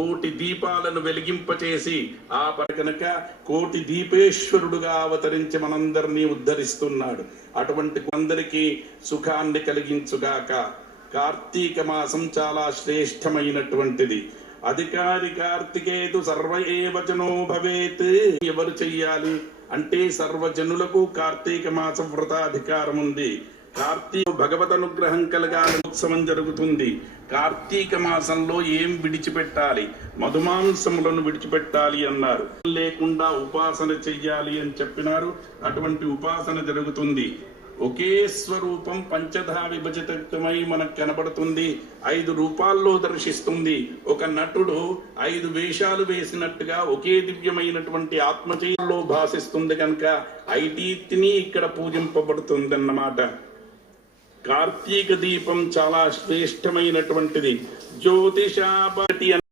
కోటి దీపాలను వెలిగింపచేసి ఆ కనుక కోటి దీపేశ్వరుడుగా అవతరించి మనందరినీ ఉద్ధరిస్తున్నాడు. అటువంటి అందరికీ సుఖాన్ని కలిగించుగాక. కార్తీక మాసం చాలా శ్రేష్టమైనటువంటిది. అధికారి కార్తికేతు సర్వ ఏవచనో భవేత్. ఎవరు చెయ్యాలి అంటే సర్వజనులకు కార్తీక మాసం వ్రతాధికారం ఉంది. కార్తీక భగవద్ అనుగ్రహం కలగాలి. ఉత్సవం జరుగుతుంది. కార్తీక మాసంలో ఏం విడిచిపెట్టాలి? మధుమాంసములను విడిచిపెట్టాలి అన్నారు. లేకుండా ఉపాసన చెయ్యాలి అని చెప్పినారు. అటువంటి ఉపాసన జరుగుతుంది. ఒకే స్వరూపం పంచధా విభజితమై మనకు కనబడుతుంది. 5 రూపాల్లో దర్శిస్తుంది. ఒక నటుడు 5 వేషాలు వేసినట్టుగా ఒకే దివ్యమైనటువంటి ఆత్మచైలో భాషిస్తుంది కనుక ఐటీని ఇక్కడ పూజింపబడుతుంది అన్నమాట. కార్తీక దీపం చాలా శ్రేష్టమైనటువంటిది. జ్యోతిషాపటి